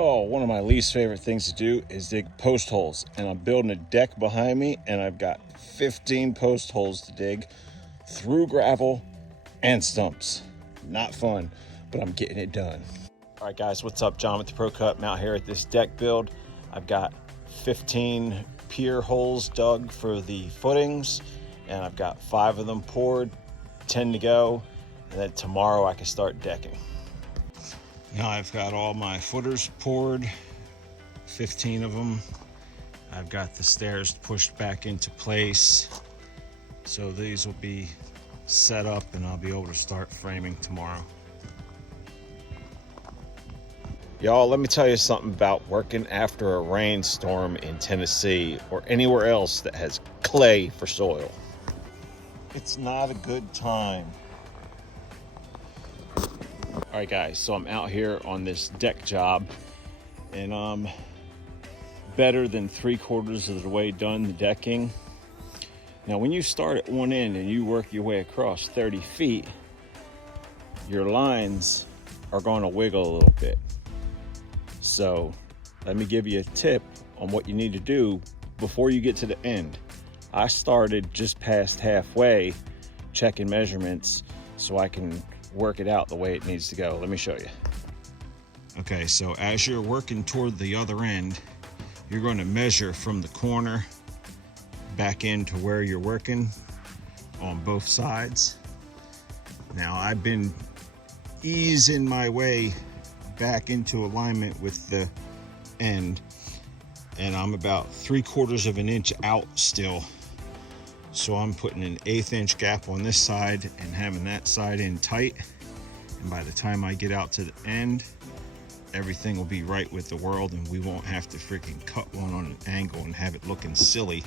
Oh, one of my least favorite things to do is dig post holes. And I'm building a deck behind me, and I've got 15 post holes to dig through gravel and stumps. Not fun, but I'm getting it done. All right, guys, what's up? John with the ProCut. I'm out here at this deck build. I've got 15 pier holes dug for the footings, and I've got 5 of them poured, 10 to go, and then tomorrow I can start decking. Now I've got all my footers poured, 15 of them. I've got the stairs pushed back into place. So these will be set up and I'll be able to start framing tomorrow. Y'all, let me tell you something about working after a rainstorm in Tennessee or anywhere else that has clay for soil. It's not a good time. All right, guys, so I'm out here on this deck job, and I'm better than 3/4 of the way done the decking. Now, when you start at one end and you work your way across 30 feet, your lines are going to wiggle a little bit. So let me give you a tip on what you need to do before you get to the end. I started just past halfway checking measurements so I can work it out the way it needs to go. Let me show you. Okay, so as you're working toward the other end, you're going to measure from the corner back into where you're working on both sides. Now, I've been easing my way back into alignment with the end, and I'm about 3/4 of an inch out still. So I'm putting an 1/8 inch gap on this side and having that side in tight. And by the time I get out to the end, everything will be right with the world, and we won't have to freaking cut one on an angle and have it looking silly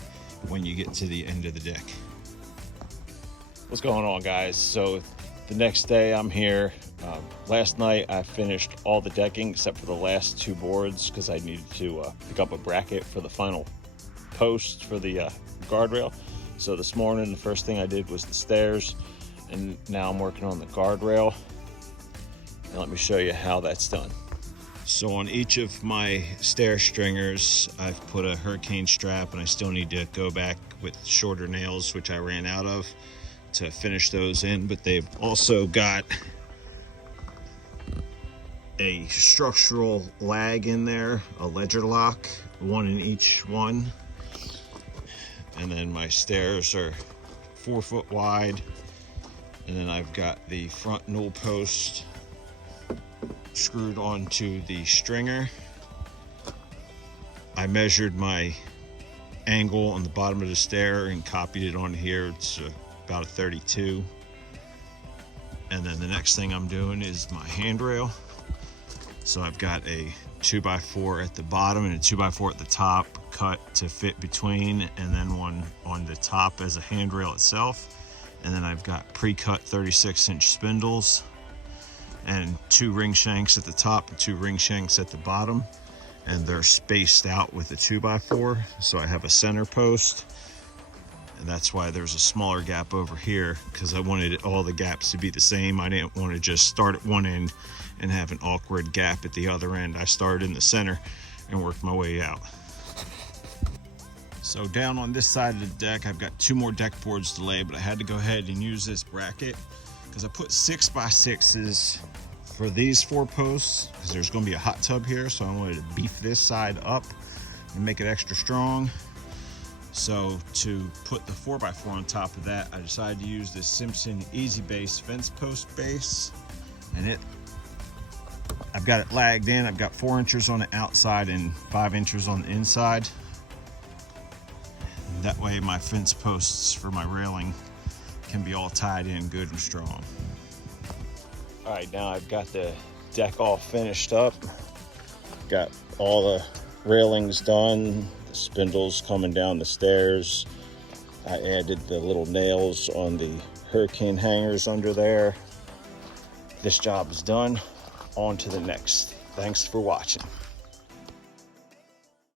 when you get to the end of the deck. What's going on, guys? So the next day I'm here. Last night I finished all the decking except for the last 2 boards because I needed to pick up a bracket for the final post for the guardrail. So this morning, the first thing I did was the stairs, and now I'm working on the guardrail. And let me show you how that's done. So on each of my stair stringers, I've put a hurricane strap, and I still need to go back with shorter nails, which I ran out of, to finish those in. But they've also got a structural lag in there, a ledger lock, 1 in each one. And then my stairs are 4 foot wide. And then I've got the front newel post screwed onto the stringer. I measured my angle on the bottom of the stair and copied it on here. It's about a 32. And then the next thing I'm doing is my handrail. So I've got a 2x4 at the bottom and a 2x4 at the top cut to fit between, and then one on the top as a handrail itself. And then I've got pre-cut 36-inch spindles and 2 ring shanks at the top and 2 ring shanks at the bottom, and they're spaced out with a 2x4, so I have a center post. And that's why there's a smaller gap over here, because I wanted all the gaps to be the same. I didn't want to just start at one end and have an awkward gap at the other end. I started in the center and worked my way out. So down on this side of the deck, I've got 2 more deck boards to lay, but I had to go ahead and use this bracket because I put 6x6s for these 4 posts because there's going to be a hot tub here, so I wanted to beef this side up and make it extra strong. So to put the 4x4 on top of that, I decided to use this Simpson Easy Base fence post base, and I've got it lagged in. I've got 4 inches on the outside and 5 inches on the inside. And that way my fence posts for my railing can be all tied in good and strong. All right, now I've got the deck all finished up. Got all the railings done, the spindles coming down the stairs. I added the little nails on the hurricane hangers under there. This job is done. On to the next. Thanks for watching.